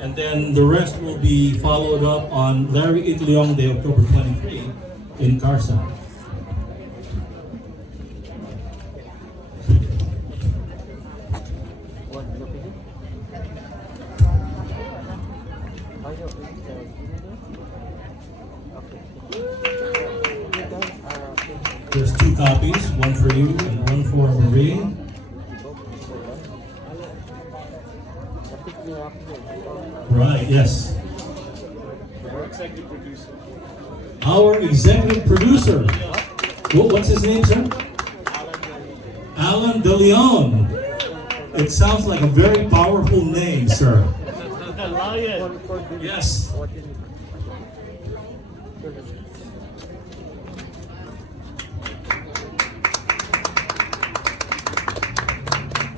And then the rest will be followed up on Larry Itliong Day, October 23 in Carson. There's 2 copies, one for you and one for Marie. Right, yes. Our executive producer. What's his name, sir? Alan De Leon. It sounds like a very powerful name, sir. Yes.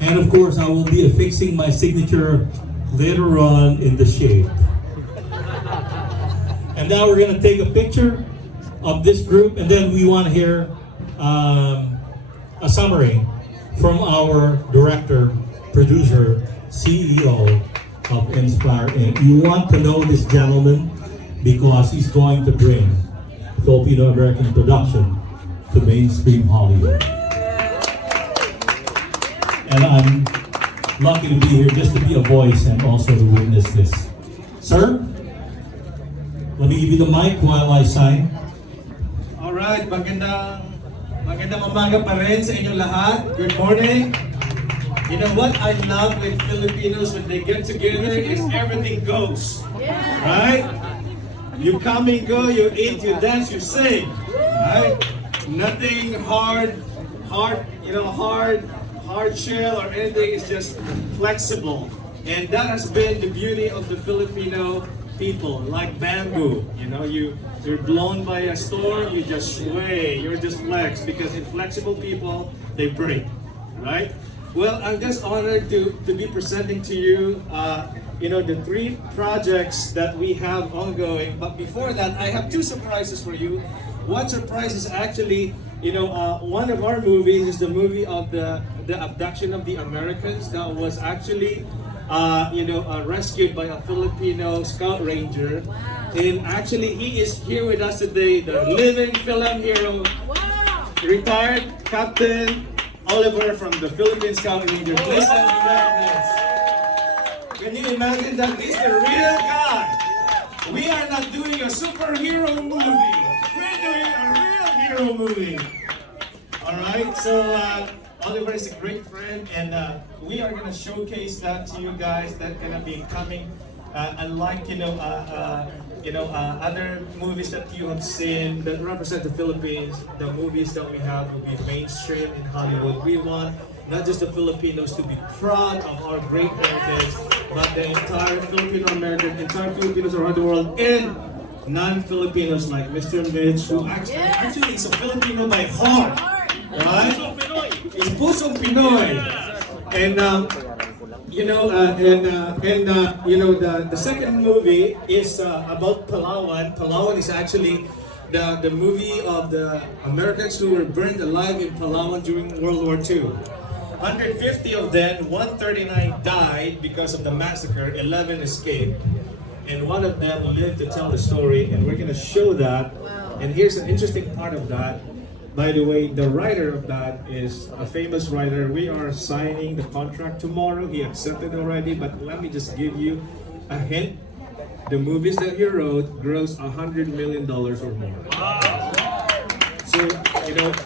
And of course, I will be affixing my signature later on in the shade. And now we're going to take a picture of this group, and then we want to hear a summary from our director, producer, CEO of Inspire Inc. You want to know this gentleman because he's going to bring Filipino-American production to mainstream Hollywood. And I'm lucky to be here just to be a voice and also to witness this. Sir, let me give you the mic while I sign. Alright, magandang umaga pa rin sa inyong lahat. Good morning. You know what I love with Filipinos when they get together is everything goes. Right? You come and go, you eat, you dance, you sing. Right? Nothing hard shell or anything. Is just flexible, and that has been the beauty of the Filipino people. Like bamboo, you're blown by a storm, you just sway, you're just flex, because inflexible people, they break, right? Well, I'm just honored to be presenting to you the 3 projects that we have ongoing. But before that, I have 2 surprises for you. One surprise is actually, one of our movies is the movie of the abduction of the Americans that was actually, rescued by a Filipino scout ranger. And actually, he is here with us today, the living film hero, retired Captain Oliver from the Philippine Scout Ranger. Please understand this. Can you imagine that this is the real guy? We are not doing a superhero movie. We're doing a real hero movie. Alright, so Oliver is a great friend, and we are going to showcase that to you guys. That's going to be coming, unlike other movies that you have seen that represent the Philippines. The movies that we have will be mainstream in Hollywood. We want not just the Filipinos to be proud of our great heritage, but the entire entire Filipinos around the world, and non-Filipinos like Mr. Mitch, who actually is a Filipino by heart, right? He's pusong Pinoy, and the second movie is about Palawan. Palawan is actually the movie of the Americans who were burned alive in Palawan during World War II. 150 of them, 139 died because of the massacre, 11 escaped. And one of them lived to tell the story, and we're going to show that. And here's an interesting part of that. By the way, the writer of that is a famous writer. We are signing the contract tomorrow. He accepted already, but let me just give you a hint. The movies that he wrote gross $100 million or more. So,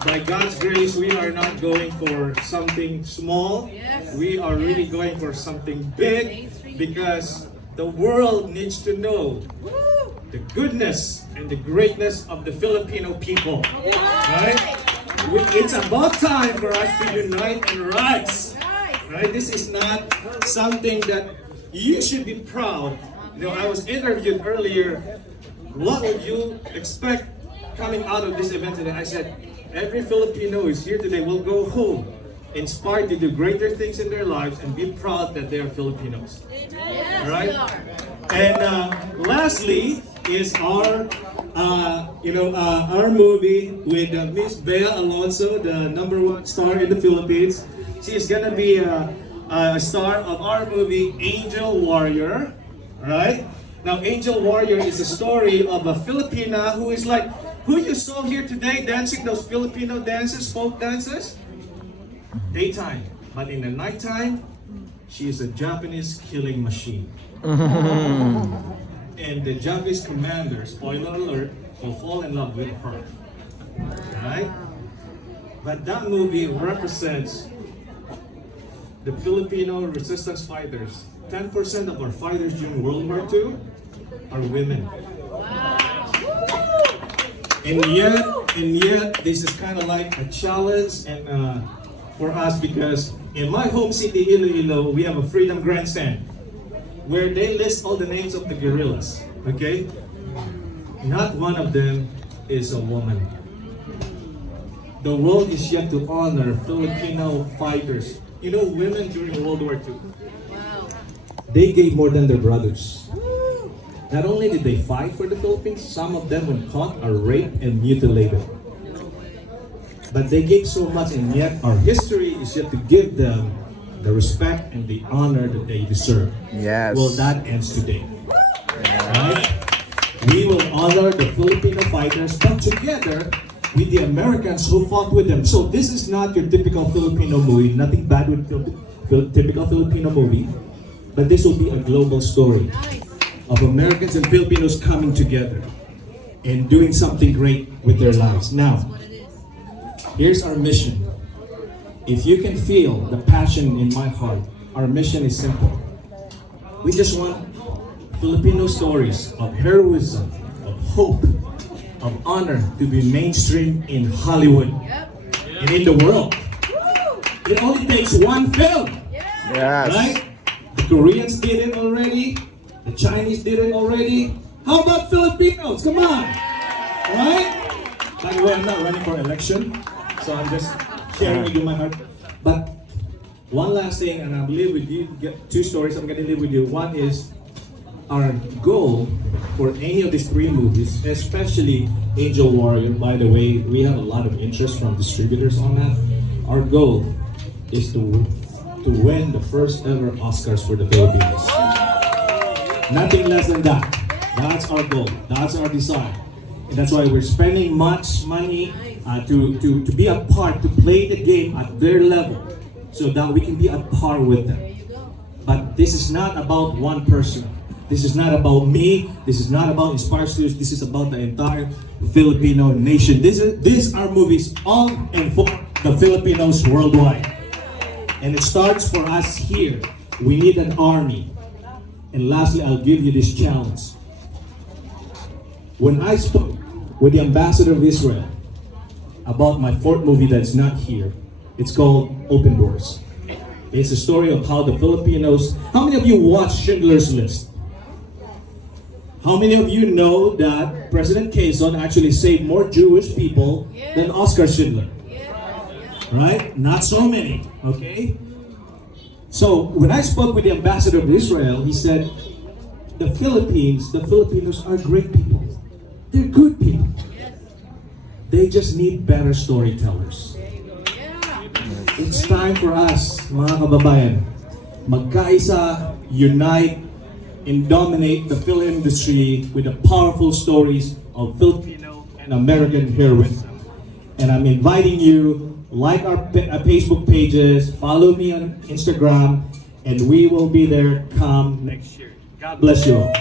by God's grace, we are not going for something small. We are really going for something big, because the world needs to know the goodness and the greatness of the Filipino people. Right? It's about time for us to unite and rise. Right? This is not something that you should be proud. I was interviewed earlier. What would you expect coming out of this event today? I said, every Filipino who is here today will go home inspired to do greater things in their lives and be proud that they are Filipinos. Right? And lastly is our movie with Miss Bea Alonso, the #1 star in the Philippines. She is gonna be a star of our movie Angel Warrior. Alright? Now, Angel Warrior is a story of a Filipina who is like, who you saw here today dancing those Filipino dances, folk dances? Daytime. But in the nighttime, she is a Japanese killing machine. And the Japanese commander, spoiler alert, will fall in love with her. Right? But that movie represents the Filipino resistance fighters. 10% of our fighters during World War II are women. And yet, this is kind of like a challenge and for us, because in my home city, Iloilo, we have a Freedom Grandstand where they list all the names of the guerrillas. Okay? Not one of them is a woman. The world is yet to honor Filipino fighters. You know, women during World War II, they gave more than their brothers. Not only did they fight for the Philippines, some of them, when caught, are raped and mutilated. But they gave so much, and yet our history is yet to give them the respect and the honor that they deserve. Yes. Well, that ends today. Right? We will honor the Filipino fighters, but together with the Americans who fought with them. So this is not your typical Filipino movie. Nothing bad with typical Filipino movie. But this will be a global story of Americans and Filipinos coming together and doing something great with their lives. Now, here's our mission. If you can feel the passion in my heart, our mission is simple. We just want Filipino stories of heroism, of hope, of honor to be mainstream in Hollywood and in the world. It only takes one film, Yes. right? The Koreans did it already. The Chinese did it already. How about Filipinos? Come on, right? By the way, I'm not running for election, so I'm just sharing with you my heart. But one last thing, and I'll leave with you. Get two stories I'm going to leave with you. One is our goal for any of these three movies, especially Angel Warrior. By the way, we have a lot of interest from distributors on that. Our goal is to win the first ever Oscars for the Filipinos. Nothing less than that. That's our goal. That's our desire. And that's why we're spending much money to be a part, to play the game at their level, so that we can be at par with them. But this is not about one person. This is not about me. This is not about Inspire Studios. This is about the entire Filipino nation. These are movies on and for the Filipinos worldwide. And it starts for us here. We need an army. And lastly, I'll give you this challenge. When I spoke with the ambassador of Israel about my fourth movie that's not here, it's called Open Doors. It's a story of how the Filipinos... How many of you watched Schindler's List? How many of you know that President Quezon actually saved more Jewish people than Oscar Schindler? Right? Not so many, okay? So when I spoke with the ambassador of Israel, he said, the Filipinos are great people. They're good people. They just need better storytellers. It's time for us, mga kababayan, magkaisa, unite, and dominate the film industry with the powerful stories of Filipino and American heroism. And I'm inviting you, like our Facebook pages, follow me on Instagram, and we will be there come next year. God bless you all.